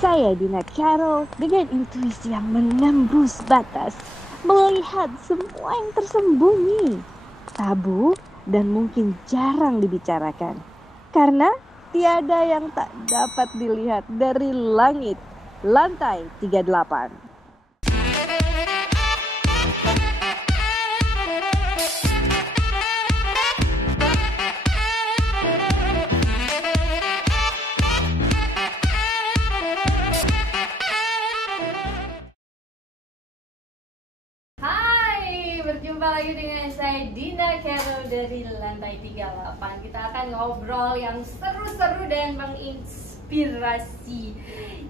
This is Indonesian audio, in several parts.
Saya Dina Carol dengan intuisi yang menembus batas, melihat semua yang tersembunyi, tabu dan mungkin jarang dibicarakan. Karena tiada yang tak dapat dilihat dari langit. Lantai 38. Berjumpa lagi dengan saya Dina Carol dari Lantai 38. Kita akan ngobrol yang seru-seru dan menginspirasi.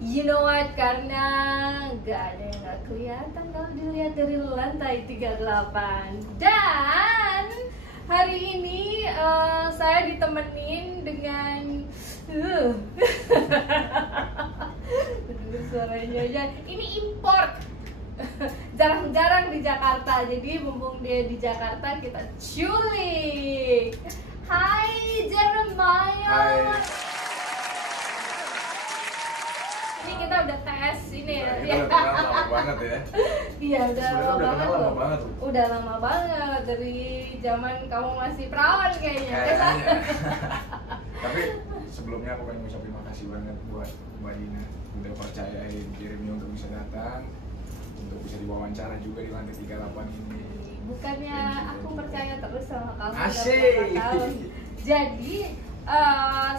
You know what? Karena gak ada yang gak kelihatan kalau dilihat dari Lantai 38. Dan hari ini saya ditemenin dengan suaranya aja. Ini import. Jarang-jarang di Jakarta, jadi mumpung dia di Jakarta kita culik. Hai Jeremiah. Hai. Ini kita udah tes ini ya. Kita udah kenal lama banget ya. Iya udah lama banget loh. Lama banget tuh. Udah lama banget dari zaman kamu masih perawan kayaknya. Tapi sebelumnya aku pengen ngucapin makasih banget buat Mbak Dina udah percayain Jeremy untuk bisa datang, untuk bisa diwawancara juga di Lantai 38 ini. Bukannya aku percaya terus sama kamu. Asik. Jadi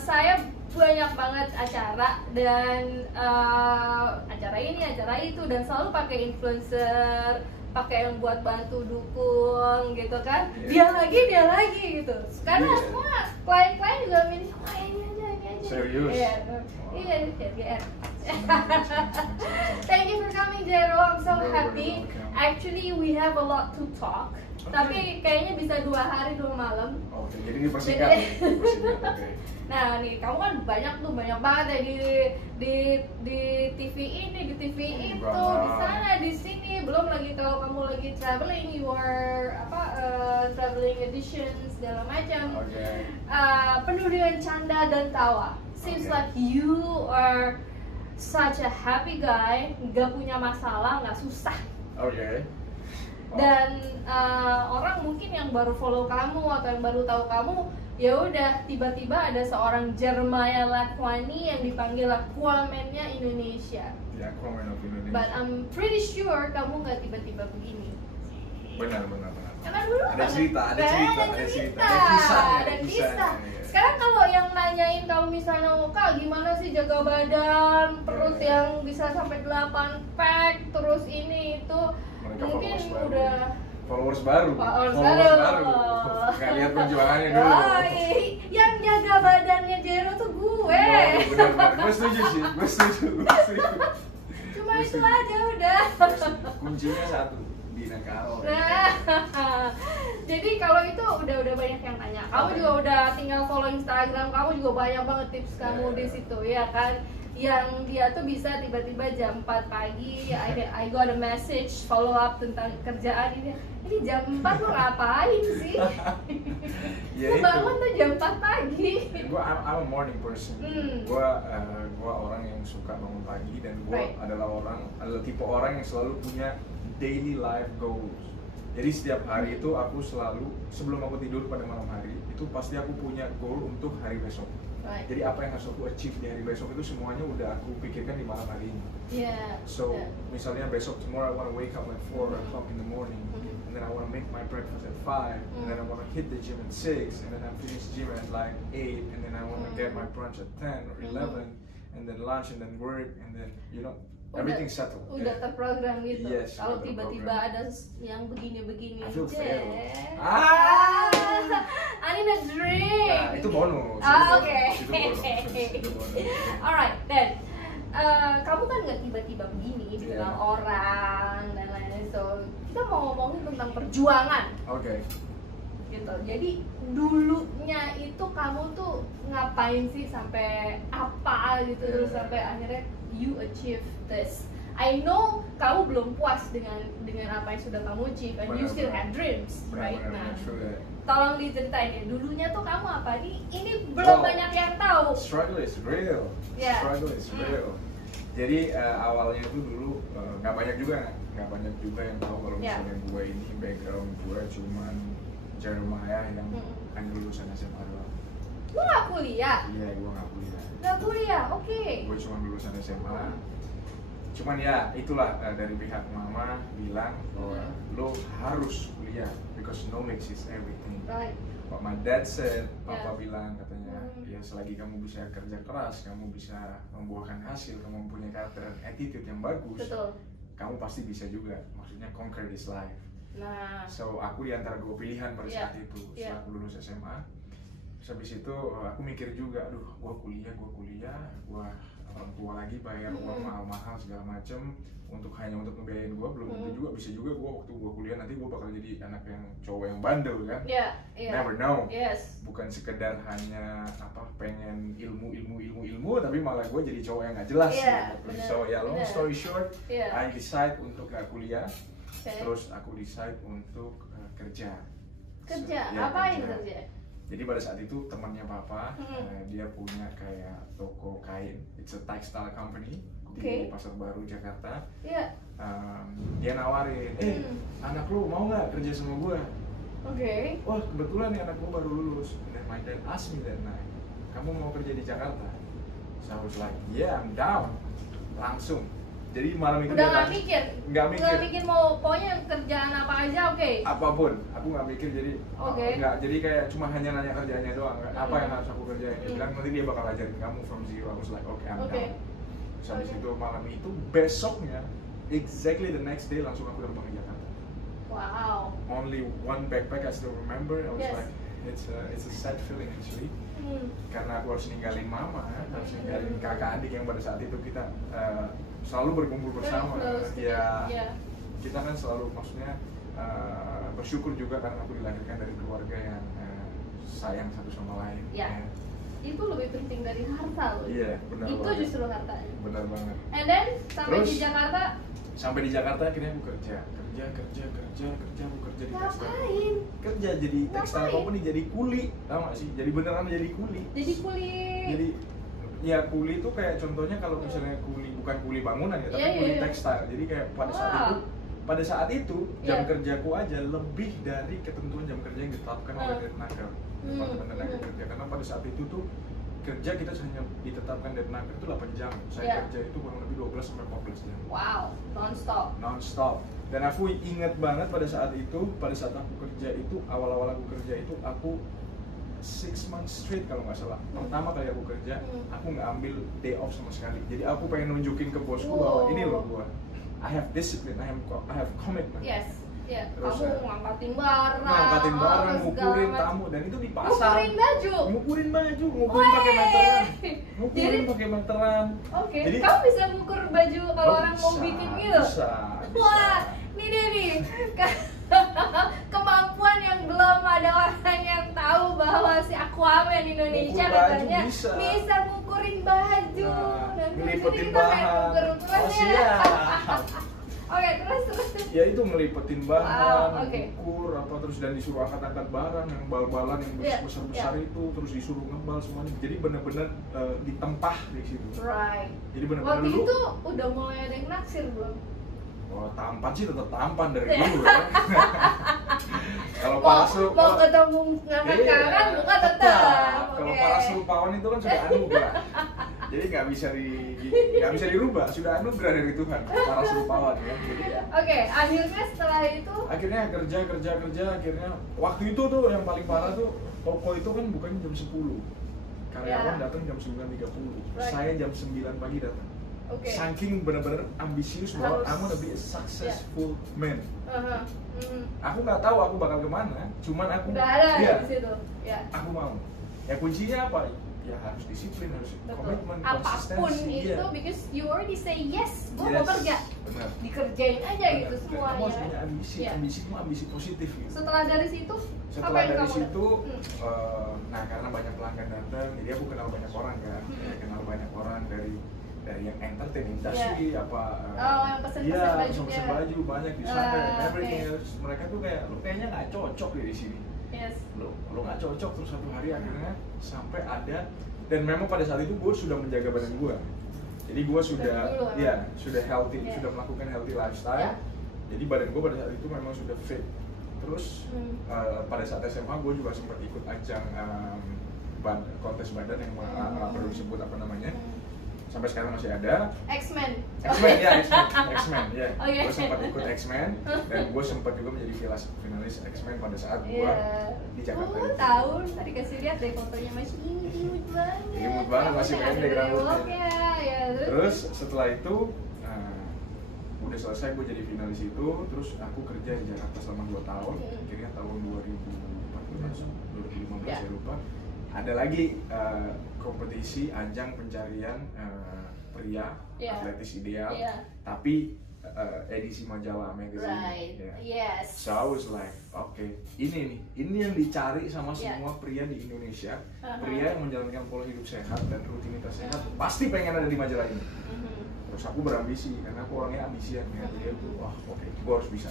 saya banyak banget acara dan acara ini, acara itu, dan selalu pakai influencer, pakai yang buat bantu dukung gitu kan. Dia lagi gitu. Sekarang semua klien-klien juga ini aja. Serius? Iya, GR. Thank you for coming, Jero. I'm so happy. Actually, we have a lot to talk. Tapi kayaknya bisa 2 hari 2 malam. Oke, jadi dipersingkat. Oke. Nah, nih kamu kan banyak banget ya di TV ini, di TV itu, di sana, di sini. Belum lagi kalau kamu lagi traveling, you are traveling edition segala macam. Okay. Penuh dengan canda dan tawa. Seems like you are such a happy guy, gak punya masalah, gak susah. Oke. Dan orang mungkin yang baru follow kamu atau yang baru tahu kamu, ya udah tiba-tiba ada seorang Jeremiah Lakwani yang dipanggil Aquaman-nya Indonesia. Ya, Aquaman of Indonesia. But I'm pretty sure kamu nggak tiba-tiba begini. Benar. Karena dulu ada cerita. Ada kisah. Sekarang kalau yang nanyain kamu misalnya, Kak gimana sih jaga badan, perut yang bisa sampai 8 pack, terus ini itu, mereka mungkin udah followers baru. Gak lihat perjuangannya dulu. Yang jaga badannya Jero tuh gue. Benar. Gue setuju sih. Cuma itu aja udah. Kuncinya satu, Dina Carol. Nah, jadi kalau itu udah banyak yang nanya. Kamu juga udah tinggal follow Instagram, kamu juga banyak banget tips kamu di situ ya kan. Yang dia tuh bisa tiba-tiba jam 4 pagi, I got a message follow up tentang kerjaan ini. Ini jam 4 lo ngapain sih? Lu bangun tuh jam 4 pagi. I'm a morning person. Gua orang yang suka bangun pagi, dan gua adalah tipe orang yang selalu punya daily life goals. Jadi setiap hari itu aku selalu, sebelum aku tidur pada malam hari, itu pasti aku punya goal untuk hari besok. Jadi apa yang harus aku achieve di hari besok itu semuanya udah aku pikirkan di malam hari ini. Misalnya besok, tomorrow I want to wake up at 4 o'clock in the morning, and then I want to make my breakfast at 5, and then I want to hit the gym at 6, and then I finish gym at like 8, and then I want to get my brunch at 10 or 11, and then lunch, and then work, and then everything settled. Udah terprogram gitu. Yes, kalau tiba-tiba ada yang begini-begini I feel fail. I need a drink. Nah, itu bonus. Oke. Alright, then kamu kan nggak tiba-tiba begini dikenal orang dan lain-lain. So kita mau ngomongin tentang perjuangan. Oke. Gitu. Jadi dulunya itu kamu tuh ngapain sih sampai apa gitu, terus sampai akhirnya you achieve this. I know kamu belum puas dengan apa yang sudah kamu achieve, and you still have dreams right now. Tolong diceritain ya, dulunya tuh kamu apa nih? Ini belum banyak yang tahu. Struggle is real. Yeah. Struggle is real. Jadi awalnya itu dulu nggak banyak juga yang tahu kalau misalnya gue ini background gue cuman Jeremiah yang hanya lulusan SMA doang. Lu nggak kuliah? Iya, gue nggak kuliah. Nggak kuliah, oke. Gue cuma lulusan SMA. Cuman ya itulah dari pihak mama bilang bahwa lo harus kuliah because knowledge is everything. Right. What my dad said, papa bilang katanya, ya selagi kamu bisa kerja keras, kamu bisa membuahkan hasil, kamu mempunyai karakter dan attitude yang bagus, betul, kamu pasti bisa juga. Maksudnya conquer this life. Nah, So aku di antara dua pilihan pada saat itu, setelah aku lulus SMA. Terus habis itu aku mikir juga, aduh, gua kuliah, gua orang tua lagi bayar uang mahal-mahal segala macem hanya untuk ngebiayain gua, belum tentu juga bisa juga gua waktu gua kuliah nanti gua bakal jadi anak yang cowok yang bandel kan. Never know. Yes. Bukan sekedar hanya pengen ilmu tapi malah gua jadi cowok yang nggak jelas gitu. So ya long story short, I decide untuk gak kuliah. Terus aku decide untuk kerja. Apain kerja? Jadi pada saat itu temannya papa, dia punya kayak toko kain, it's a textile company di Pasar Baru Jakarta. Dia nawarin, anak lu mau nggak kerja sama gua? Wah kebetulan nih anak gua baru lulus. And my dad asked me that night, kamu mau kerja di Jakarta? So I was like, yeah I'm down. Langsung. Jadi malam itu udah nggak mikir? Nggak mikir mau pokoknya kerjaan apa aja, apapun, aku nggak mikir. Jadi nggak, jadi kayak cuma hanya nanya kerjaannya doang, apa yang harus aku kerjain. Dia bilang nanti dia bakal ajarin kamu from zero. Aku was like, I'm down. Terus habis itu malam itu, besoknya exactly the next day langsung aku terbang ke Jakarta. Wow. Only one backpack I still remember. I was like, it's a sad feeling actually. Karena aku harus ninggalin mama, harus ninggalin kakak adik yang pada saat itu kita selalu berkumpul bersama. Kita kan selalu maksudnya bersyukur juga karena aku dilahirkan dari keluarga yang sayang satu sama lain. Itu lebih penting dari harta loh. Benar itu banget. Justru hartanya. Benar banget. And then sampai di Jakarta akhirnya aku kerja aku kerja di ngapain? Kerja jadi textile company, jadi kuli, tau gak sih? Jadi beneran jadi kuli. Jadi ya kuli itu kayak contohnya kalau misalnya kuli bukan kuli bangunan ya, tapi kuli tekstil. Jadi kayak pada saat itu jam kerjaku aja lebih dari ketentuan jam kerja yang ditetapkan oleh Detnaker, Departemen Tenaga Kerja. Karena pada saat itu tuh kerja kita hanya ditetapkan Detnaker itu 8 jam. Saya kerja itu kurang lebih 12 sampai 14 jam. Wow, non-stop. Dan aku ingat banget pada saat aku kerja itu, awal-awal aku kerja itu aku 6 months straight kalau nggak salah. Pertama kali aku kerja, aku nggak ambil day off sama sekali. Jadi aku pengen nunjukin ke bosku bahwa ini loh gua, I have discipline, I have commitment. Terus, kamu ngangkatin barang, ngukurin tamu, dan itu di pasar. Ngukurin baju, pakai meteran. Jadi kamu bisa ngukur baju kalau orang mau bikin gitu? Bisa. Wah, ini dia nih. Kemampuan yang belum ada orang yang tahu bahwa si Aquaman Indonesia katanya bisa ngukurin baju. Ngelipetin bahan. Terus. Ya itu ngelipetin bahan, ngukur terus dan disuruh angkat-angkat barang yang bal-balan yang besar-besar itu, terus disuruh ngebal semuanya. Jadi benar-benar ditempah di situ. Jadi benar-benar waktu itu udah mulai ada yang naksir belum? Tampan sih tetap tampan dari dulu ya. Kalau mau ketemu sama sekarang bukan tetap. Kalau para serupawan itu kan sudah anugerah. Jadi nggak bisa dirubah, sudah anugerah dari Tuhan para serupawan ya. Jadi akhirnya setelah itu kerja akhirnya waktu itu tuh yang paling parah tuh toko itu kan bukannya jam 10. Karyawan datang jam 9.30. Saya jam 9 pagi datang. Saking benar-benar ambisius bahwa aku udah be a successful man. Aku nggak tahu aku bakal kemana, cuman aku udah ada di situ. Aku mau. Ya kuncinya apa? Ya harus disiplin, harus komitmen, konsistensi. Apapun itu, because you already say yes, gue mau kerja. Benar. Dikerjain aja gitu semuanya. Kamu harus punya ambisi itu ambisi positif gitu. Setelah dari situ, karena banyak pelanggan datang, jadi aku kenal banyak orang kan, kenal banyak orang dari yang entertain industri yang pesen baju banyak di sana, mereka tuh kayak lu kayaknya nggak cocok di sini. Lo nggak cocok. Terus satu hari akhirnya sampai ada, dan memang pada saat itu gue sudah menjaga badan gue. Jadi gue sudah sudah healthy, Yeah. sudah melakukan healthy lifestyle. Yeah. Jadi badan gue pada saat itu memang sudah fit. Terus pada saat SMA gue juga sempat ikut ajang kontes badan yang perlu disebut apa namanya. Sampai sekarang masih ada. X-Men ya. Oh, yeah. Gue sempat ikut X-Men dan gue sempat juga menjadi finalis X-Men pada saat gue di Jakarta. Tahu, tadi kasih lihat deh fotonya masih imut banget. Imut banget, masih pendek rambutnya. Ya, terus setelah itu udah selesai gue jadi finalis itu, terus aku kerja di Jakarta selama 2 tahun. Akhirnya tahun 2014, 2015 saya lupa. Ada lagi kompetisi ajang pencarian pria atletis ideal, tapi edisi majalah magazine. Right. Yes. So I was like, okay, ini yang dicari sama semua pria di Indonesia, pria yang menjalankan pola hidup sehat dan rutinitas sehat, pasti pengen ada di majalah ini. Terus aku berambisi, karena aku orangnya ambisian, jadi aku, wah oke, gue harus bisa.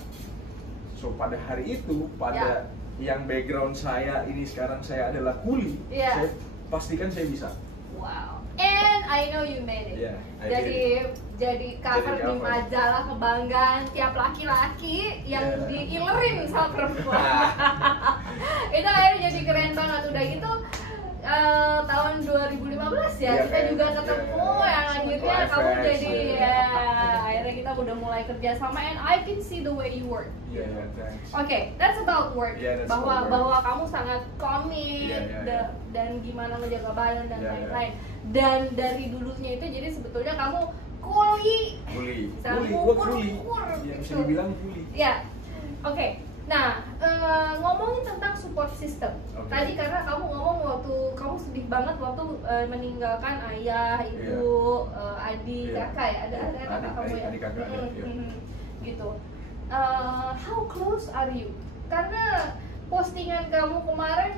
So pada hari itu, pada yang background saya ini sekarang saya adalah kuli, saya pastikan saya bisa. Wow. And I know you made it. Jadi cover di majalah kebanggaan tiap laki-laki yang diilerin sama perempuan. Itu akhirnya jadi keren banget. Udah gitu tahun 2015 ya kita juga ketemu yang akhirnya kamu jadi akhirnya kita udah mulai kerja sama, and I can see the way you work. Okay, that's about work. Bahwa kamu sangat komit dan gimana menjaga badan dan lain-lain. Dan dari dulunya itu jadi sebetulnya kamu kuli. Ya, bisa dibilang kuli. Ya, oke. Nah, ngomongin tentang support system. Tadi karena kamu ngomong waktu kamu sedih banget waktu meninggalkan ayah, ibu, adik, kakak ya. Ada kakak kamu ya. Adik kakak. Gitu. How close are you? Karena postingan kamu kemarin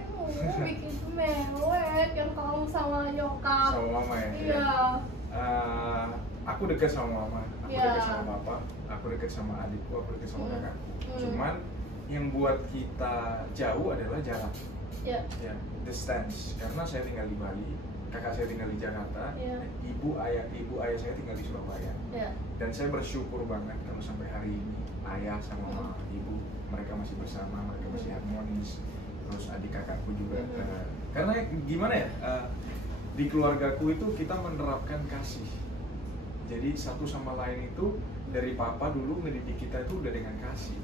bikin mewek yang kamu sama nyokap. Sama mama ya. Iya. Aku dekat sama mama, aku dekat sama papa, aku dekat sama adikku, aku dekat sama kakakku. Cuman yang buat kita jauh adalah jarak. Ya, distance. Karena saya tinggal di Bali, kakak saya tinggal di Jakarta, ibu ayah saya tinggal di Surabaya. Dan saya bersyukur banget kalau sampai hari ini ayah sama ibu mereka masih bersama, mereka masih harmonis. Terus adik kakakku juga. Karena gimana ya? Di keluargaku itu kita menerapkan kasih. Jadi satu sama lain itu dari papa dulu mendidik kita itu udah dengan kasih.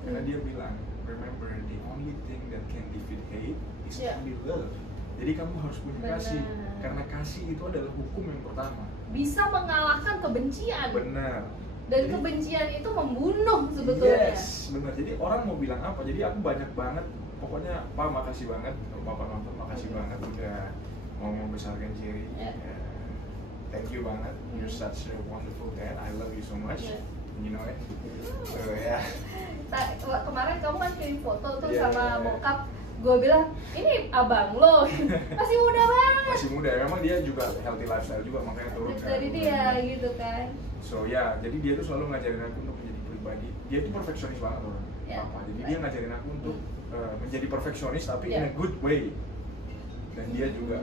Karena dia bilang, remember the only thing that can defeat hate is only love. Jadi kamu harus punya kasih, karena kasih itu adalah hukum yang pertama. Bisa mengalahkan kebencian. Benar. Dan jadi, kebencian itu membunuh sebetulnya. Yes, benar. Jadi orang mau bilang apa? Jadi aku banyak banget, pokoknya Pak makasih banget, kalau Papa nonton makasih banget udah mau membesarkan Cherry. Thank you banget. You're such a wonderful dad. I love you so much. You know it. So Kemarin kamu kan kirim foto tuh sama bokap. Gue bilang, ini abang lo masih muda banget. Masih muda, memang dia juga healthy lifestyle juga, makanya turun dari dia gitu kan. So jadi dia tuh selalu ngajarin aku untuk menjadi pribadi. Dia tuh perfeksionis banget orang, papa. Jadi dia ngajarin aku untuk menjadi perfeksionis tapi in a good way. Dan dia juga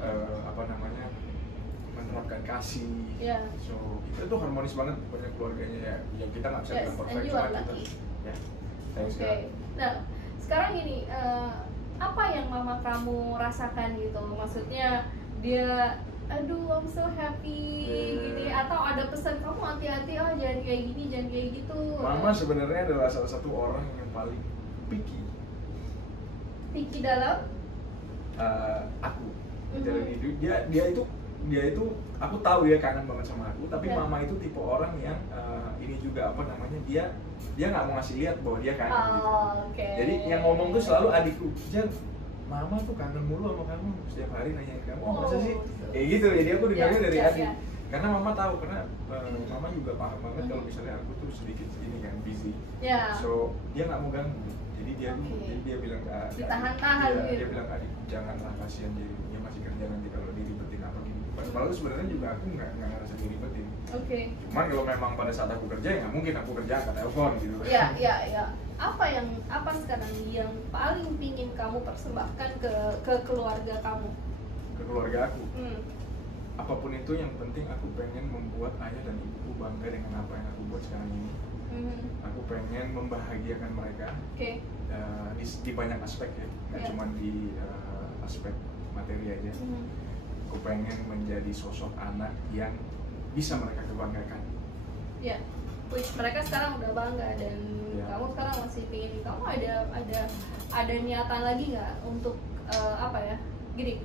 menerapkan kasih. So itu tuh harmonis banget pokoknya keluarganya ya. Ya kita nggak bisa bilang perfect, cuma kita. Oke. Nah sekarang gini. Apa yang mama kamu rasakan gitu? Maksudnya dia, aduh I'm so happy gini, atau ada pesan kamu hati-hati jangan kayak gini, jangan kayak gitu. Mama sebenarnya adalah salah satu orang yang paling picky. Picky dalam? Aku. Dia itu aku tahu dia kangen banget sama aku, tapi mama itu tipe orang yang ini juga dia nggak mau ngasih lihat bahwa dia kangen gitu. Jadi yang ngomong tuh selalu adikku, Jan, mama tuh kangen mulu sama kamu, setiap hari nanyain kamu. Masa sih? Kayak gitu. Jadi aku dengarnya dari adik. Karena mama tahu, karena mama juga paham banget kalau misalnya aku tuh sedikit ini kan busy. So dia nggak mau ganggu. Jadi dia bilang ke adik, ditahan-tahan gitu. Dia bilang adik, janganlah, kasihan dia masih kerja nanti kalau diribetin apa gini. Padahal sebenarnya juga aku nggak ngerasa diribetin. Cuman kalau memang pada saat aku kerja ya nggak mungkin aku kerja angkat telepon gitu. Iya. Apa sekarang yang paling pingin kamu persembahkan ke keluarga kamu? Ke keluarga aku. apapun itu yang penting aku pengen membuat ayah dan ibuku bangga dengan apa yang aku buat sekarang ini. Aku pengen membahagiakan mereka. Di banyak aspek ya, nggak cuma di aspek materi aja. Aku pengen menjadi sosok anak yang bisa mereka kebanggakan. Which mereka sekarang udah bangga dan kamu sekarang masih pengen. Kamu ada niatan lagi nggak untuk apa ya? Gini,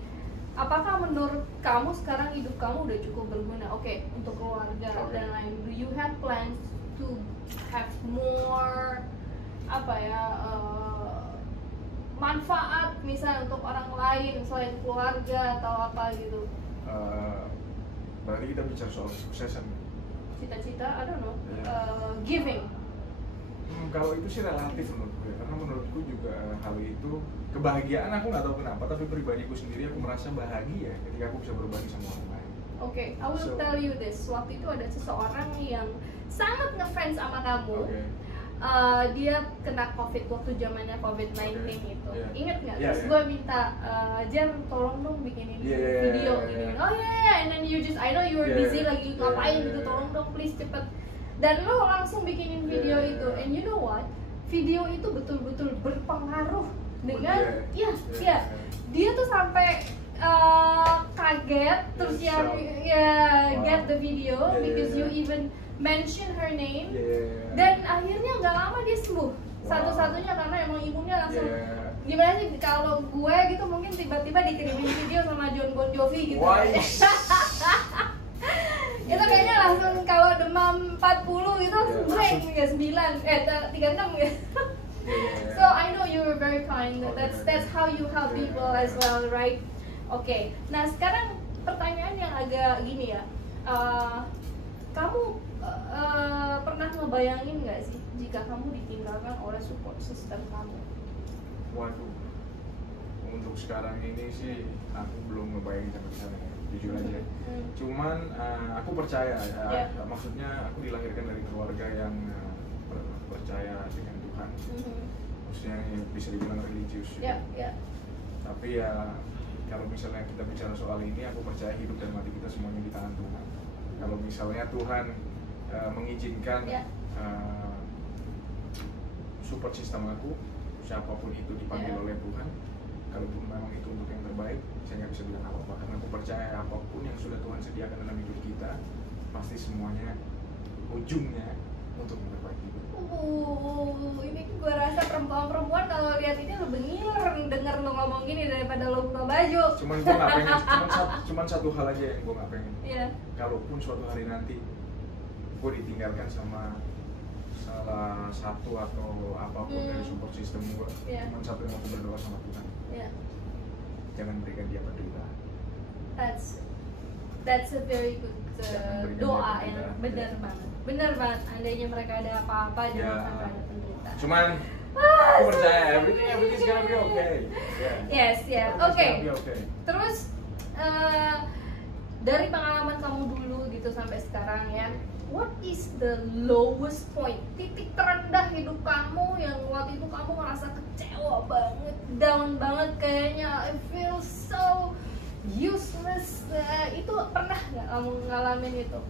apakah menurut kamu sekarang hidup kamu udah cukup berguna? Untuk keluarga dan lain. Do you have plans to have more apa ya? Manfaat misalnya untuk orang lain selain keluarga atau apa gitu? Berarti kita bicara soal kesuksesan. Cita-cita, I don't know, giving. Kalau itu sih relatif menurutku ya, karena menurutku juga hal itu kebahagiaan aku nggak tahu kenapa, tapi pribadiku sendiri aku merasa bahagia ketika aku bisa berbagi sama orang lain. I will tell you this. Waktu itu ada seseorang yang sangat ngefans sama kamu. Dia kena COVID waktu zamannya COVID-19 itu. Ingat nggak? Terus gue minta, Jar tolong dong bikinin video gini. And then I know you were busy lagi ngapain gitu, tolong dong please cepet. Dan lo langsung bikinin video itu. And you know what? Video itu betul-betul berpengaruh dengan, dia tuh sampai kaget terus get the video because you even mention her name. Dan akhirnya nggak lama dia sembuh. Satu-satunya karena emang ibunya langsung gimana sih, kalau gue gitu mungkin tiba-tiba dikirimin video sama John Bon Jovi gitu. Itu kayaknya langsung kalau demam 40 gitu langsung break ya 36 gitu. So I know you were very kind. That's how you help people as well, right? Nah sekarang pertanyaan yang agak gini ya. Kamu pernah ngebayangin nggak sih jika kamu ditinggalkan oleh support system kamu? Waduh, untuk sekarang ini sih aku belum ngebayangin sampai sana ya, jujur aja. Cuman aku percaya ya, maksudnya aku dilahirkan dari keluarga yang percaya dengan Tuhan. Maksudnya bisa dibilang religius gitu. Tapi ya kalau misalnya kita bicara soal ini, aku percaya hidup dan mati kita semuanya di tangan Tuhan. Kalau misalnya Tuhan mengizinkan support system aku, siapapun itu dipanggil oleh Tuhan, kalaupun memang itu untuk yang terbaik, saya nggak bisa bilang apa-apa, karena aku percaya apapun yang sudah Tuhan sediakan dalam hidup kita, pasti semuanya ujungnya untuk yang terbaik juga. Ini gue rasa perempuan-perempuan kalau lihat ini lebih ngiler denger lo ngomong gini daripada lo buka baju. Cuman gue nggak pengen, cuman satu hal aja yang gue nggak pengen. Kalaupun suatu hari nanti gue ditinggalkan sama salah satu atau apapun dari support system gue, cuman satu yang aku berdoa sama Tuhan. Jangan berikan dia penderitaan. That's a very good doa yang benar banget. Andainya mereka ada apa-apa jangan sampai ada penderitaan. Cuman aku percaya everything's gonna be okay. Yes. Terus dari pengalaman kamu dulu gitu sampai sekarang ya, what is the lowest point, titik terendah hidup kamu yang waktu itu kamu merasa kecewa banget, down banget, kayaknya I feel so useless, itu pernah nggak kamu ngalamin itu?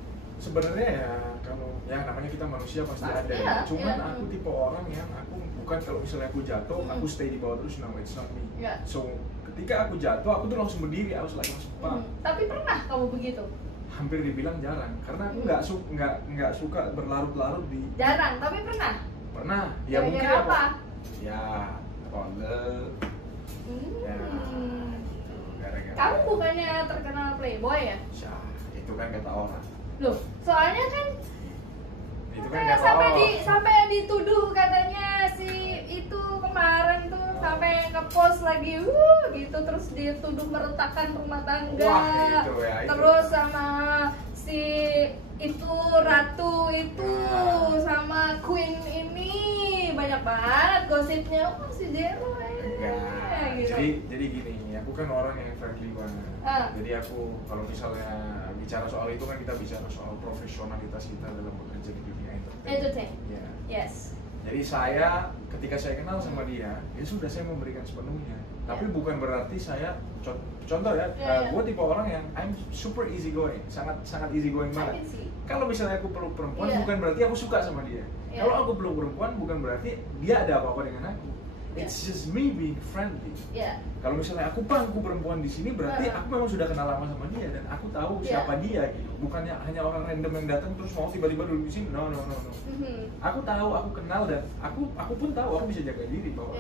Sebenarnya ya, kalau ya namanya kita manusia pasti ada ya. Cuman aku tipe orang yang aku bukan kalau misalnya aku jatuh, aku stay di bawah terus, no it's not me. So ketika aku jatuh, aku tuh langsung berdiri, aku langsung sepak. Tapi pernah kamu begitu? Hampir dibilang jarang, karena aku nggak suka berlarut-larut di. Jarang, tapi pernah. Pernah, ya mungkin apa? Ya, ronde. Gara-gara. Kamu bukannya terkenal playboy ya? Itu kan kata orang. Loh, soalnya kan itu kan kata orang. Sampai dituduh katanya si itu kemarin tuh sampai nge-post lagi gitu, terus dituduh meretakan rumah tangga. Wah, itu ya, terus sama si itu ratu itu sama queen ini banyak banget gosipnya. Si Zero gitu. Jadi gini, aku kan orang yang friendly banget. Jadi aku kalau misalnya bicara soal itu kan kita bicara soal profesionalitas kita dalam bekerja di dunia entertain. Yes. Jadi ketika saya kenal sama dia, ya sudah saya memberikan sepenuhnya. Tapi bukan berarti saya contoh ya, gue tipe orang yang I'm super easy going, sangat easy going banget. Kalau misalnya aku peluk perempuan, bukan berarti aku suka sama dia. Kalau aku peluk perempuan, bukan berarti dia ada apa-apa dengan aku. It's just me being friendly. Kalau misalnya aku bangku perempuan di sini, berarti aku memang sudah kenal lama sama dia dan aku tahu siapa dia gitu. Bukannya hanya orang random yang datang terus mau tiba-tiba duduk di sini. No. Aku tahu, aku kenal dan aku pun tahu aku bisa jaga diri bahwa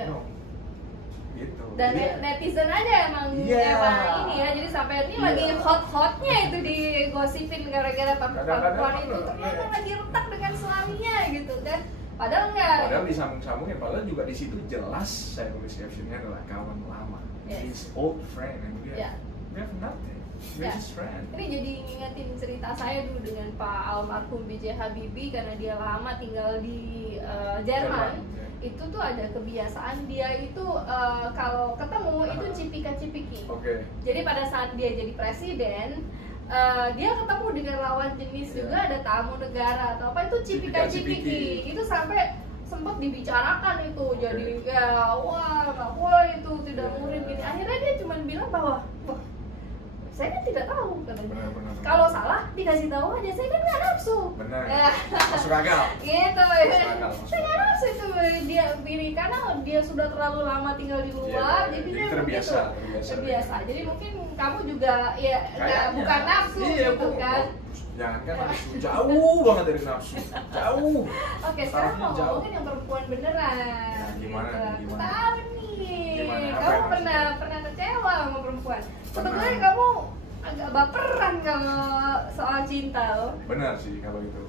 gitu. Dan netizen aja emang ini ya, jadi sampai ini lagi hot-hotnya itu digosipin gara-gara perempuan itu ternyata lagi retak dengan suaminya gitu kan. Padahal enggak. Padahal disambung-sambungin, padahal juga di situ jelas saya tulis captionnya adalah kawan lama. His old friend and we have nothing. We're just friends. Ini jadi ngingetin cerita saya dulu dengan Pak almarhum B.J. Habibie karena dia lama tinggal di Jerman. Itu tuh ada kebiasaan dia itu kalau ketemu itu cipika-cipiki. Jadi pada saat dia jadi presiden, dia ketemu dengan lawan jenis juga ada tamu negara atau apa itu cipika-cipiki. Itu sampai sempat dibicarakan itu. Jadi wah nggak boleh itu, tidak murid gini. Akhirnya dia cuma bilang bahwa saya kan tidak tahu katanya. Kalau salah dikasih tahu aja, saya kan nggak nafsu. Masuk akal. Gitu. Saya nggak nafsu itu dia pilih karena dia sudah terlalu lama tinggal di luar, jadi dia terbiasa. Jadi mungkin kamu juga bukan nafsu gitu kan. Jangan kan nafsu, jauh banget dari nafsu, jauh. Oke, sekarang mau ngomongin yang perempuan beneran. Gimana? Tahu nih, kamu pernah kecewa sama perempuan? Sebetulnya kamu agak baperan kalau soal cinta loh. Benar sih kalau itu.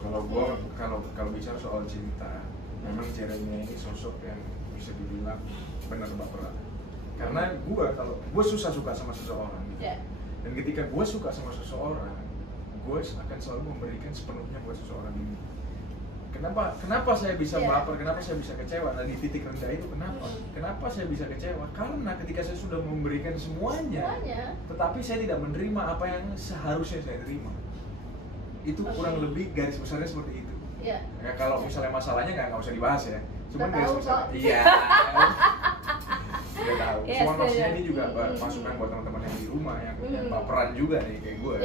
Kalau bicara soal cinta, memang Jeremy ini sosok yang bisa dibilang benar baperan. Karena gue susah suka sama seseorang. Dan ketika gue suka sama seseorang, gue akan selalu memberikan sepenuhnya buat seseorang ini. Kenapa saya bisa baper? Kenapa saya bisa kecewa? Nah di titik rendah itu kenapa saya bisa kecewa? Karena ketika saya sudah memberikan semuanya, tetapi saya tidak menerima apa yang seharusnya saya terima. Itu kurang lebih garis besarnya seperti itu. Ya kalau misalnya masalahnya nggak usah dibahas ya. Cuman garis besarnya. Udah tahu. Cuma maksudnya ini juga masukan buat teman-teman yang di rumah yang baperan juga nih kayak gue.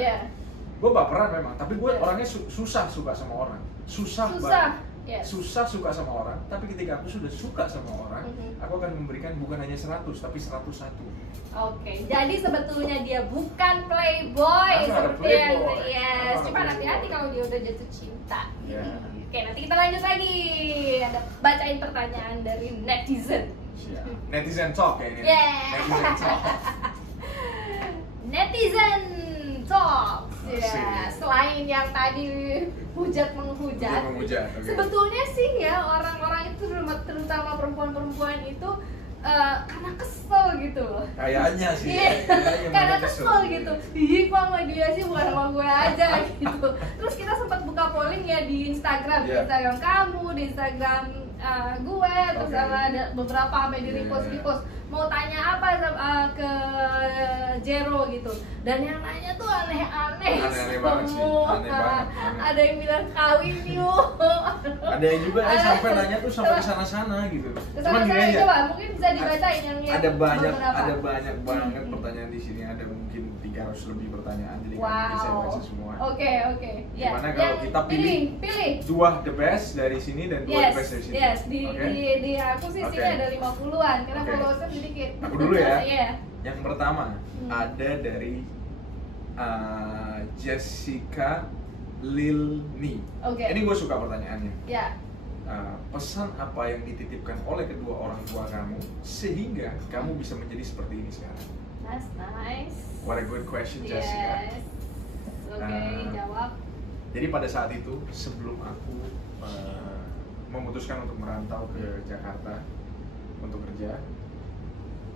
Gue baperan memang, tapi gue orangnya susah suka sama orang. Susah suka sama orang, tapi ketika aku sudah suka sama orang, aku akan memberikan bukan hanya 100 tapi 101. Jadi sebetulnya dia bukan playboy seperti yang cuma hati-hati kalau dia udah jatuh cinta. Nanti kita lanjut lagi. Ada bacain pertanyaan dari netizen. Netizen talk ya ini. Netizen talk. Netizen talk. Selain yang tadi hujat menghujat, sebetulnya sih ya orang-orang itu terutama perempuan-perempuan itu karena kesel gitu loh. Kayaknya sih. Karena kesel gitu. Ih, kok sama dia sih bukan sama gue aja gitu. Terus kita sempat buka polling ya di Instagram, di Instagram kamu, di Instagram gue, terus ada beberapa sampai di repost. Mau tanya apa ke Jero gitu, dan yang nanya tuh aneh-aneh semua. Ada yang bilang kawin yuk, ada yang juga sampai nanya tuh sampai ke sana-sana gitu. Cuman gini aja, coba mungkin bisa dibacain yang ada banyak banget pertanyaan di sini, ada mungkin 300 lebih pertanyaan, jadi nggak bisa baca semua. Oke. Gimana kalau kita pilih 2 the best dari sini dan 2 the best dari sini? Di aku sih sini ada 50-an karena followersnya sedikit. Aku dulu ya. Yang pertama ada dari Jessica Lilni. Ini gue suka pertanyaannya. Pesan apa yang dititipkan oleh kedua orang tua kamu sehingga kamu bisa menjadi seperti ini sekarang? That's nice. What a good question, Jessica. Jawab. Jadi pada saat itu sebelum aku memutuskan untuk merantau ke Jakarta untuk kerja,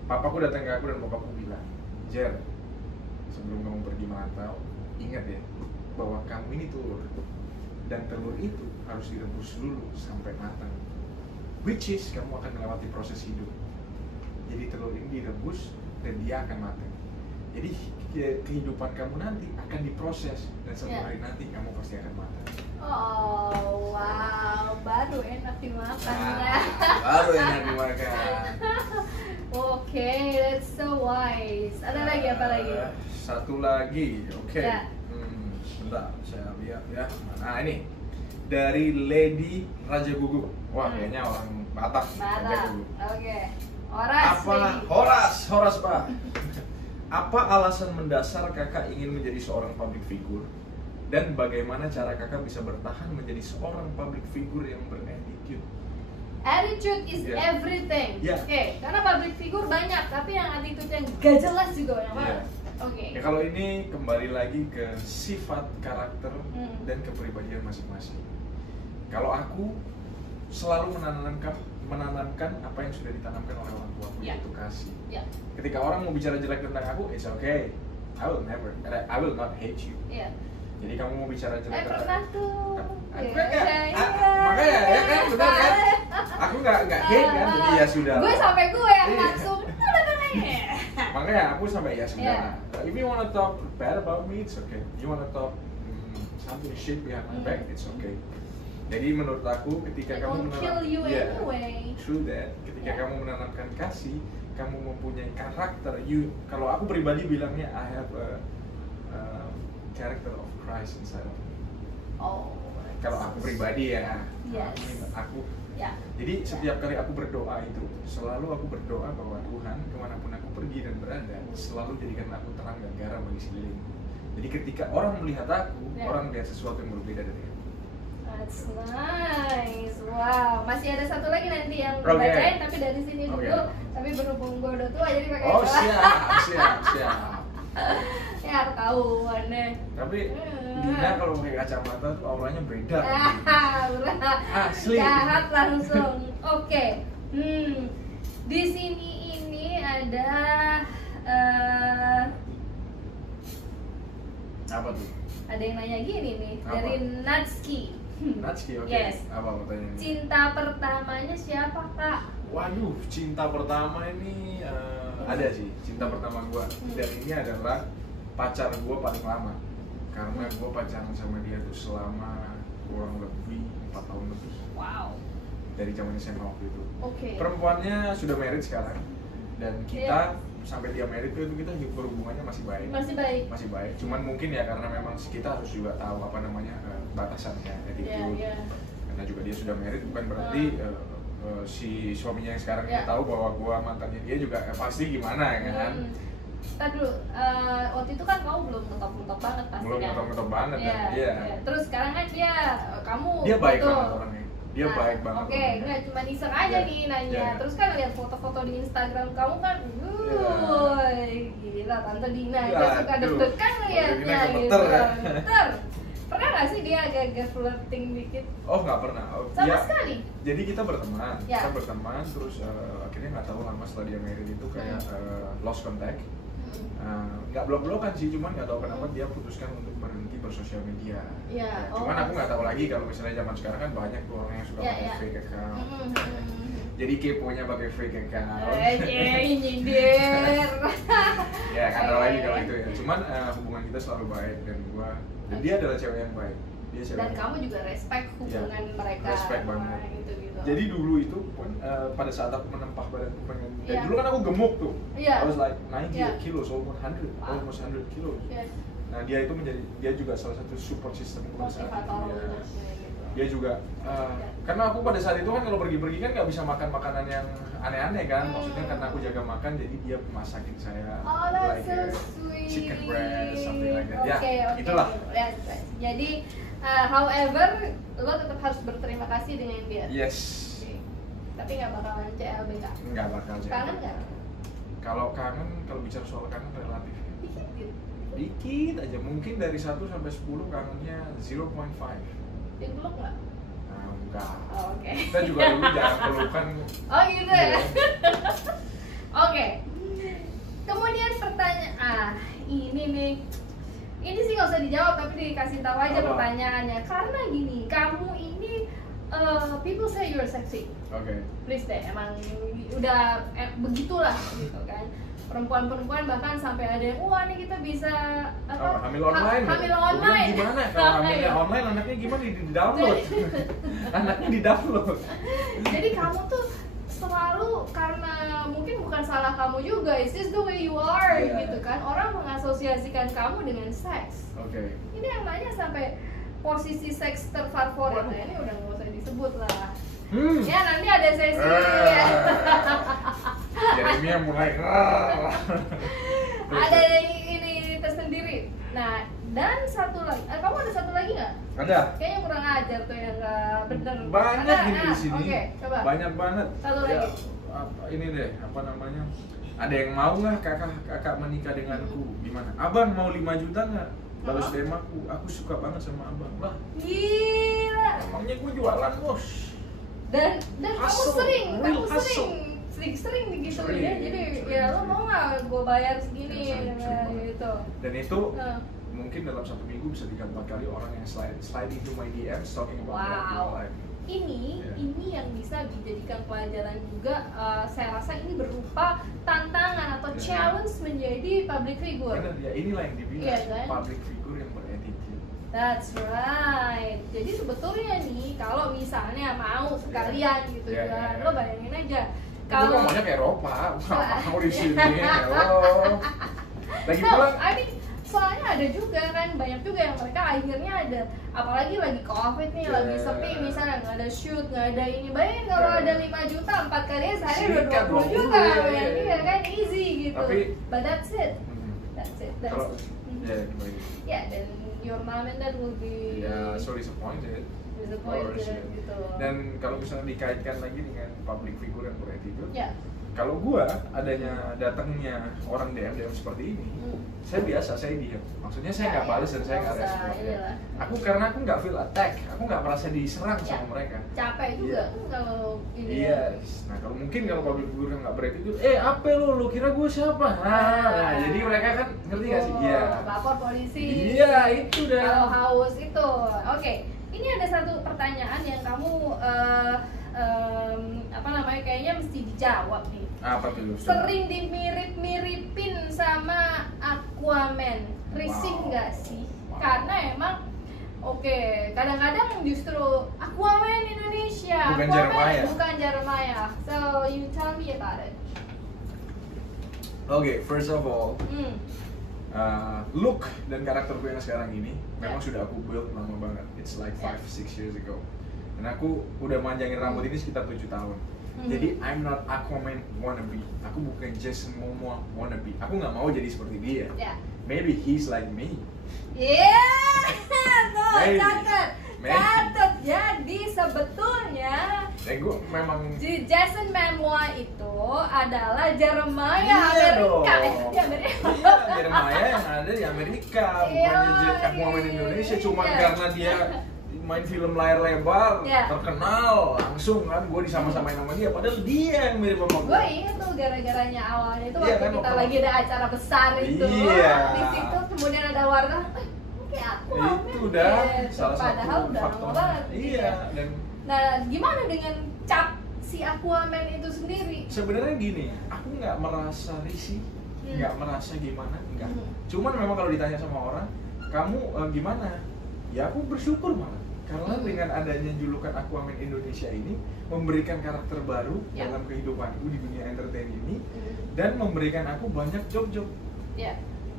papaku datang ke aku dan papaku bilang, Jer, sebelum kamu pergi merantau, ingat ya bahwa kamu ini telur, dan telur itu harus direbus dulu sampai matang, which is kamu akan melewati proses hidup. Jadi telur ini direbus dan dia akan matang. Jadi kehidupan kamu nanti akan diproses dan suatu hari nanti kamu pasti akan makan. Oh wow, baru enak dimakan ya. Baru enak dimakan. Oke, that's so wise. Ada lagi apa lagi? Satu lagi, oke. Ya. Bentar, saya lihat ya. Nah ini dari Lady Raja Gugu. Wah kayaknya orang Batak. Raja Gugu. Oke. Horas. Horas Pak. Apa alasan mendasar kakak ingin menjadi seorang public figure? Dan bagaimana cara kakak bisa bertahan menjadi seorang public figure yang berattitude? Attitude is everything. Oke, karena public figure banyak, tapi yang attitude yang gak jelas juga banyak banget. Oke. Ya kalau ini kembali lagi ke sifat karakter dan kepribadian masing-masing. Kalau aku selalu menanamkan apa yang sudah ditanamkan oleh orang tua, yaitu kasih. Ketika orang mau bicara jelek tentang aku, it's okay. I will not hate you. Jadi kamu mau bicara jelek tentang pernah tuh. Makanya ya kan, benar kan? Aku nggak hate kan, jadi ya sudah. Gue sampai gue yang langsung. Makanya aku sampai ya sudah. If you wanna talk bad about me, it's okay. You wanna talk something shit behind my back, it's okay. Jadi menurut aku ketika kamu ketika kamu menanamkan kasih, kamu mempunyai karakter. Kalau aku pribadi bilangnya I have a character of Christ inside of me. Kalau aku pribadi ya. Aku. Jadi setiap kali aku berdoa itu, selalu aku berdoa bahwa Tuhan kemanapun aku pergi dan berada, selalu jadikan aku terang dan garam bagi sekeliling. Jadi ketika orang melihat aku, orang melihat sesuatu yang berbeda dari aku. That's nice. Wow, masih ada satu lagi nanti yang bacain, tapi dari sini dulu. Tapi berhubung gue udah tua jadi pakai siap. Ya ketahuan deh. Tapi Dina kalau pakai kacamata tuh auranya beda. Asli. Jahat langsung. Oke. Di sini ini ada apa tuh? Ada yang nanya gini nih dari Natski. Natski, oke. Yes. Apa pertanyaannya? Cinta pertamanya siapa, Kak? Waduh, cinta pertama ini ada sih. Cinta pertama gue dan ini adalah pacar gue paling lama. Karena gue pacaran sama dia tuh selama kurang lebih 4 tahun lebih. Wow. Dari zaman SMA waktu itu. Oke. Perempuannya sudah married sekarang. Dan kita sampai dia married itu kita berhubungannya masih baik. Masih baik. Cuman mungkin ya karena memang kita harus juga tahu apa namanya batasannya, attitude. Karena juga dia sudah married bukan berarti si suaminya yang sekarang ini tahu bahwa gua mantannya dia juga pasti gimana ya kan. Tadi dulu, waktu itu kan kamu belum ngetop banget pasti belum kan? Belum ngetop banget kan? Iya. Terus sekarang kan dia baik banget orangnya. Dia baik banget. Oke, nggak cuma iseng aja nih nanya. Terus kan lihat foto-foto di Instagram kamu kan, gila Tante Dina itu suka deg-degan liatnya gitu. Pernah nggak sih dia agak-agak flirting dikit? Oh nggak pernah. Sama sekali. Jadi kita berteman, terus akhirnya nggak tahu lama setelah dia married itu kayak lost contact. Nggak blok-blokan sih, cuman nggak tahu kenapa dia putuskan untuk berhenti bersosial media. Cuman aku nggak tahu lagi kalau misalnya zaman sekarang kan banyak tuh orang yang suka pakai fake account. Jadi keponya pakai fake account. Nyindir. Ya nggak tahu lagi kalau itu ya. Cuman hubungan kita selalu baik dan dia adalah cewek yang baik. Dan kamu juga respect hubungan mereka. Respect banget. Gitu. Jadi dulu itu pun pada saat aku menempah badanku pengen. Dulu kan aku gemuk tuh. I was like 90 kilos, almost 100 kilos. Nah dia itu dia juga salah satu support system pada saat itu. Dia juga karena aku pada saat itu kan kalau pergi-pergi kan nggak bisa makan makanan yang aneh-aneh kan. Maksudnya karena aku jaga makan jadi dia masakin saya like chicken breast, something like that. Itulah. Jadi however, lo tetap harus berterima kasih dengan dia. Yes. Tapi nggak bakalan CLBK. Nggak bakal CLBK. Kangen nggak? Kalau bicara soal kangen relatif. Dikit aja, mungkin dari 1 sampai 10 kangennya 0.5. Dipeluk nggak? Enggak. Oke. Kita juga dulu jarang pelukan. Oh gitu ya? Oke. Kemudian pertanyaan, ini nih. Ini sih nggak usah dijawab, tapi dikasih tahu aja pertanyaannya. Karena gini, kamu ini people say you're sexy. Oke. Please deh, emang udah begitulah gitu kan. perempuan-perempuan bahkan sampai ada yang wah nih kita bisa hamil online. Hamil Gua bilang, online. gimana kalau hamilnya online anaknya gimana di download? Anaknya di download. Jadi kamu tuh selalu, karena mungkin bukan salah kamu juga, it's just the way you are gitu kan. Orang mengasosiasikan kamu dengan seks. Oke. Ini yang nanya sampai posisi seks terfavorit. Nah ini udah nggak usah disebut lah. Ya nanti ada sesi. Jeremia mulai. Ada ini tersendiri. Nah dan satu lagi, kamu ada satu lagi nggak? Ada. Kayaknya kurang ajar tuh yang nggak bener. Banyak ini di sini. Oke, coba. Banyak banget. Satu ya, lagi. Ini deh, apa namanya? Ada yang mau nggak kakak menikah denganku? Gimana? Abang mau 5 juta nggak? Balas DM aku suka banget sama abang. Lah, gila. emangnya gue jualan bos. Dan Hustle, kamu sering begitu ya. Jadi ya lo mau nggak gue bayar segini gitu. Dan itu mungkin dalam 1 minggu bisa 3-4 kali orang yang slide into my DMs talking about their life. Ini yang bisa dijadikan pelajaran juga. Saya rasa ini berupa tantangan atau challenge menjadi public figure. Benar ya, inilah yang dibilang kan? public figure yang berattitude. That's right. Jadi sebetulnya nih kalau misalnya mau sekalian gitu kan, lo bayangin aja. Kalau ngomongnya ke Eropa, mau di sini, hello. Lagi pulang. Soalnya ada juga kan, banyak juga yang mereka akhirnya ada, apalagi lagi COVID nih, lagi sepi misalnya, nggak ada shoot, nggak ada ini. Bayangin kalau ada 5 juta, 4 kalinya sehari udah 20 juta, ya kan, easy gitu. But that's it. Dan your mom and dad will be so disappointed gitu. Dan kalau misalnya dikaitkan lagi dengan public figure yang berattitude, kalau gua datangnya orang DM seperti ini, saya diam. Maksudnya saya nggak balas dan saya nggak respon. Karena aku nggak feel attack, aku nggak merasa diserang sama mereka. Capek juga kalau ini. Nah kalau mungkin kalau public figure yang nggak berattitude, apa lu kira gua siapa? Nah jadi mereka kan ngerti nggak sih? Iya. Lapor polisi. Iya itu dah. Kalau haus itu, oke. Ini ada satu pertanyaan yang kamu kayaknya mesti dijawab nih. Apa tuh? Sering dimirip-miripin sama Aquaman, risih nggak sih? Karena emang kadang-kadang justru Aquaman Indonesia, bukan Jeremiah. So you tell me about it. First of all, look dan karakter gue yang sekarang ini memang sudah aku build lama banget. It's like 5-6 years ago. Dan aku udah manjangin rambut ini sekitar 7 tahun. Jadi I'm not Aquaman wannabe. Aku bukan Jason Momoa wannabe. Aku nggak mau jadi seperti dia. Maybe he's like me. Catat. Jadi sebetulnya gue memang Jason Momoa itu adalah Jeremiah Amerika. Jeremiah yang ada di Amerika, bukan Aquaman Indonesia. Cuma karena dia main film layar lebar, terkenal, langsung kan gue disama-samain sama dia, padahal dia yang mirip sama gue. Gue inget tuh gara-garanya awalnya itu waktu kita lagi ada acara besar itu, di situ kemudian ada warga, kayak aku itu udah salah padahal satu udah faktor. Iya. Dan nah gimana dengan cap si Aquaman itu sendiri? Sebenarnya gini, aku nggak merasa risih, nggak merasa gimana, enggak. Cuman memang kalau ditanya sama orang, kamu gimana? Ya aku bersyukur malah. Karena dengan adanya julukan Aquaman Indonesia ini memberikan karakter baru dalam kehidupanku di dunia entertain ini dan memberikan aku banyak job-job.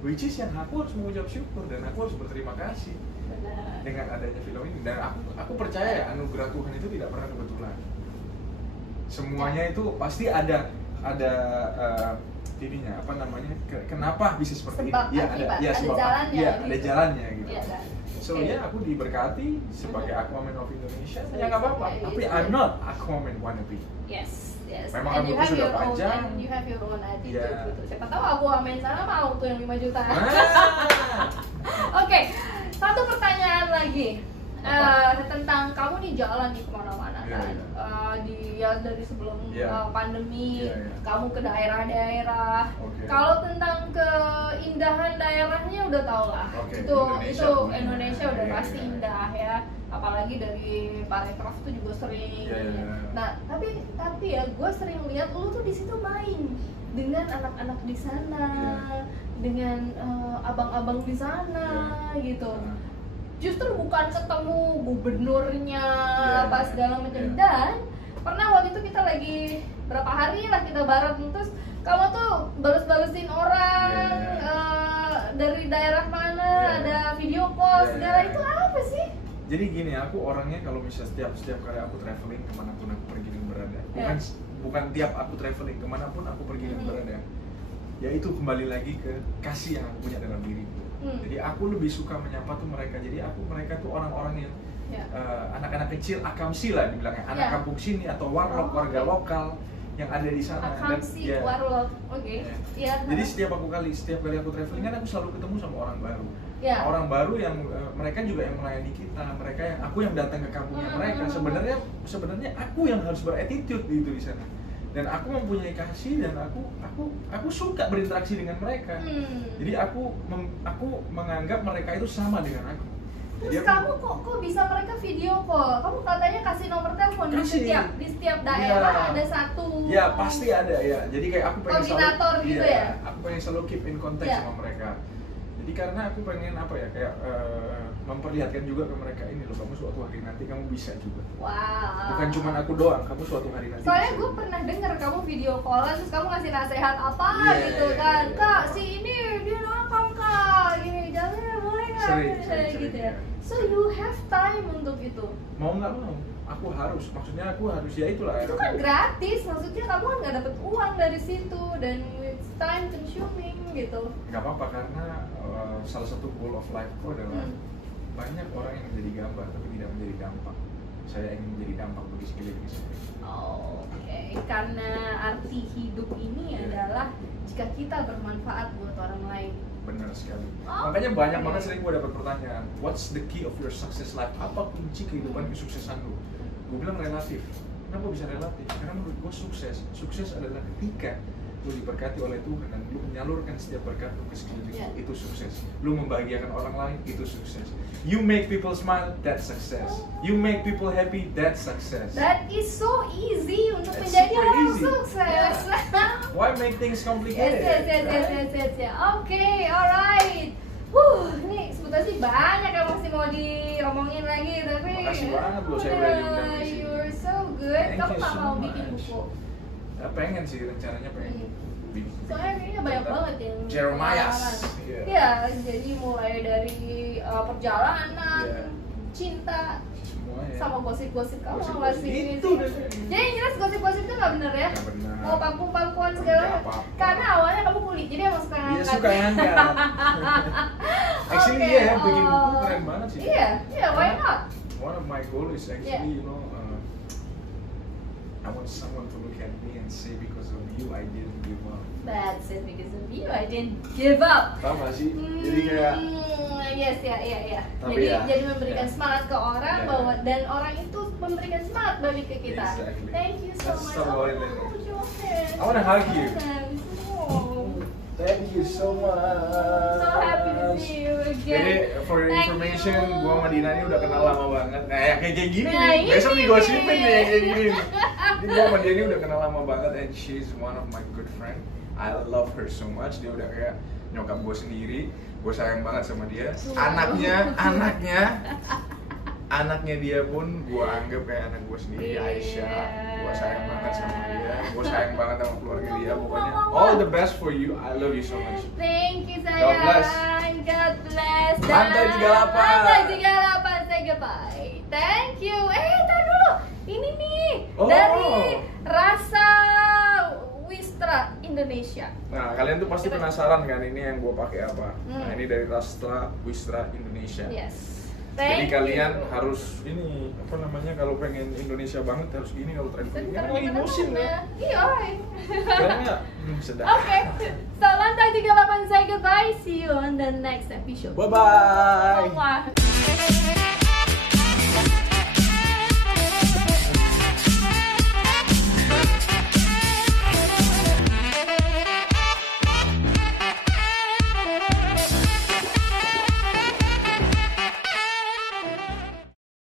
Which is yang aku harus mengucap syukur dan aku harus berterima kasih dengan adanya film ini. Dan aku percaya anugerah Tuhan itu tidak pernah kebetulan. Semuanya itu pasti ada ininya kenapa bisa seperti sebab ini? Ada jalannya gitu. So aku diberkati sebagai Aquaman of Indonesia. Ya nggak apa-apa. Tapi I'm not Aquaman wannabe. Yes. Memang rambutku sudah panjang. You have your own attitude gitu. Siapa tahu Aquaman sana mau tuh yang 5 juta. Oke, satu pertanyaan lagi tentang kamu nih jalan nih kemana-mana. kan. Dari sebelum pandemi, Iya. kamu ke daerah-daerah. Oke. Kalau tentang keindahan daerahnya udah tau lah. Oke, Itu punya. Indonesia udah Iya, pasti iya. indah ya. Apalagi dari Parekraf tuh juga sering. Iya, iya. Nah, tapi ya gue sering lihat lu tuh di situ main dengan anak-anak di sana, dengan abang-abang di sana gitu. Justru bukan ketemu gubernurnya apa segala macam. Dan pernah waktu itu kita lagi berapa hari lah kita bareng, terus kamu tuh balus-balusin orang dari daerah mana, ada video call segala. Itu apa sih? Jadi gini, aku orangnya kalau misalnya setiap kali aku traveling kemanapun aku pergi dan berada, bukan tiap aku traveling kemanapun aku pergi dan berada, ya itu kembali lagi ke kasih yang aku punya dalam diri. Jadi aku lebih suka menyapa tuh mereka. Jadi mereka tuh orang-orang yang anak-anak kecil, akamsi lah dibilangnya, anak kampung sini atau warlock, warga lokal yang ada di sana. Akamsi, warlock, oke. Jadi setiap kali aku traveling kan aku selalu ketemu sama orang baru. Orang baru yang mereka juga yang melayani kita, mereka yang aku yang datang ke kampungnya mereka. Sebenarnya aku yang harus beretitude gitu di sana. Dan aku mempunyai kasih dan aku suka berinteraksi dengan mereka. Jadi aku menganggap mereka itu sama dengan aku. Terus kamu kok bisa mereka video call? Kamu katanya kasih nomor telepon di setiap daerah ada satu. Ya pasti ada ya. Jadi kayak aku pengen koordinator selalu, gitu ya. Aku pengen selalu keep in contact sama mereka. Jadi karena aku pengen kayak memperlihatkan juga ke mereka, ini loh, kamu suatu hari nanti kamu bisa juga. Wow. Bukan cuma aku doang, kamu suatu hari nanti. Soalnya gue pernah dengar kamu video callan terus kamu ngasih nasihat apa gitu kan. Kak, si ini dia nakal kak, gini jalannya boleh nggak? Sering, gitu ya. So you have time untuk itu. Mau nggak mau, aku harus. Maksudnya aku harus, ya itulah. Itu kan gratis, maksudnya kamu kan nggak dapet uang dari situ dan it's time consuming gitu. Nggak apa-apa karena salah satu goal of life-ku adalah banyak orang yang menjadi gambar tapi tidak menjadi dampak. Saya ingin menjadi dampak bagi sekeliling saya. Oke, karena arti hidup ini adalah jika kita bermanfaat buat orang lain. Benar sekali. Makanya banyak banget sering gue dapat pertanyaan, what's the key of your success life? Apa kunci kehidupan kesuksesan lu? Gue bilang relatif. Kenapa bisa relatif? Karena menurut gue sukses adalah ketika lu diberkati oleh Tuhan dan lu menyalurkan setiap berkat lu ke sekeliling, itu sukses. Lu membahagiakan orang lain, itu sukses. You make people smile, that's success. You make people happy, that's success. That is so easy untuk menjadi orang sukses. Why make things complicated? Yes. Oke, alright. Ini sebetulnya sih banyak yang masih mau diomongin lagi, tapi makasih banget loh saya udah diundang di sini. You're so good. Kamu nggak mau bikin buku? Pengen sih, rencananya pengen. Soalnya kayaknya banyak banget yang Jeremiah. Iya, jadi mulai dari perjalanan, cinta, sama gosip-gosip kamu masih itu. Jadi yang jelas gosip-gosip itu nggak bener ya? Nggak benar. Mau pangku-pangkuan segala. Karena awalnya kamu kulit, jadi emang suka ngangkat. Iya, suka ngangkat. Actually yang bikin buku keren banget sih. Iya, why not? One of my goals is actually, I want someone to look at me and say, because of you I didn't give up. That's it, because of you I didn't give up. Tahu gak sih? Jadi kayak yes, iya. Tapi jadi memberikan semangat ke orang bahwa dan orang itu memberikan semangat balik ke kita. Exactly. Thank you so much. I wanna hug you. Thank you so much. So happy to see you again. Jadi for your information, gua sama Dina ini udah kenal lama banget. Nah, ya kayak gini Nah, nih. Besok ini. digosipin nih kayak gini. Jadi gua sama dia ini udah kenal lama banget, and she's one of my good friend. I love her so much. Dia udah kayak nyokap gua sendiri. Gua sayang banget sama dia. Anaknya dia pun gua anggap kayak anak gua sendiri, Aisyah. Gua sayang banget sama dia. Gua sayang banget sama keluarga dia. Pokoknya all the best for you. I love you so much. Thank you sayang. God bless. God bless. Lantai 38. Lantai 38, say goodbye. Thank you. Tar dulu. Ini nih dari Rasa Wistra Indonesia. Nah, kalian tuh pasti penasaran kan ini yang gua pakai apa? Nah, ini dari Rasa Wistra Indonesia. Yes. Jadi kalian harus ini apa namanya, kalau pengen Indonesia banget harus gini kalau traveling. Kan lagi musim ya. Iya. Kayaknya sedap. Oke. So Lantai 38 say goodbye. See you on the next episode. Bye bye. Bye.